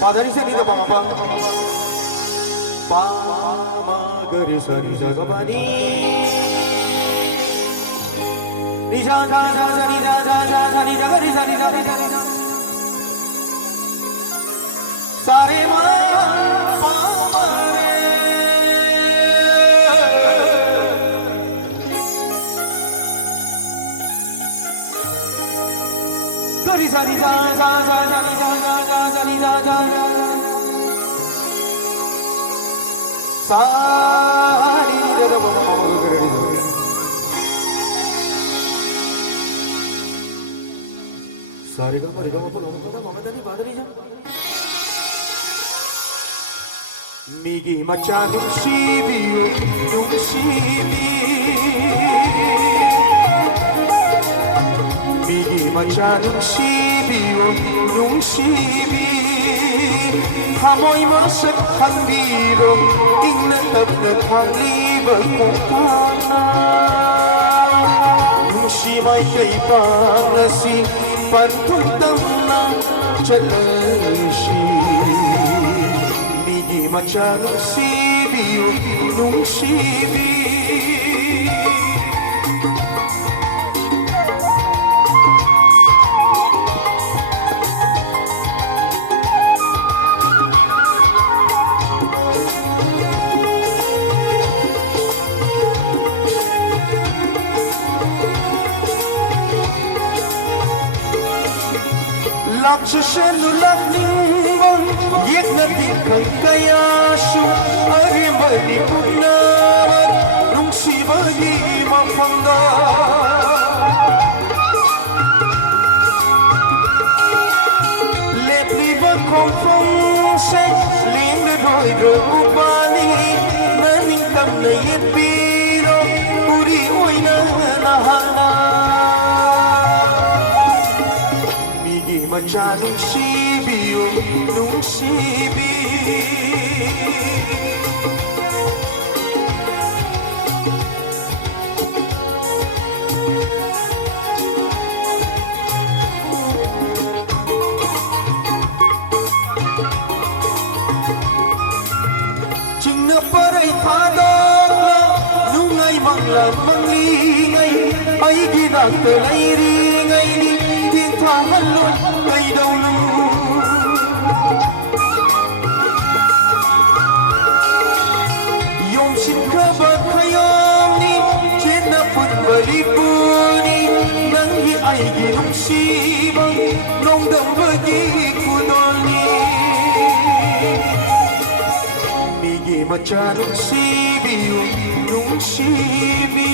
바다리산이다 바마 그리산이 자가바니 리산사사사리사사사사리 자가리산이사리사리사 사리마 바마레 그리산이사사사사리사사사리사사 사리다다 바마 그리산이 사리가 머리가 먹고 넘어가다 먹었다니 바들이죠 미기 맞자 눈시비요 눈시비 미기 맞자 눈시비요 눈시비 하모이 머쓱 한비로 읽는 듯 한리버 공파나 눈시마이 껴이방나시 반통당나 찰나시 미기 맞자 눈시비요 눈시비 Lakshasenu lakningbang yek natin kay kayasyo Ari malipog naman nung sibagi mapangga Lepli ba kong fungsay lim na doy do upani Naningkam na yipiro uri uy na nahana 맞자 눈시비요 눈시비 증나빠라이 타다라 눈아이 망라 망리ngay ay ginagtalay-ringay ni Tintahalon ay dawlo Yung simkabat hayam ni Jenapun balipuni Nang ay ginungsibang Nong dambagi kunol ni Migi matya nungsibi yung nungsibi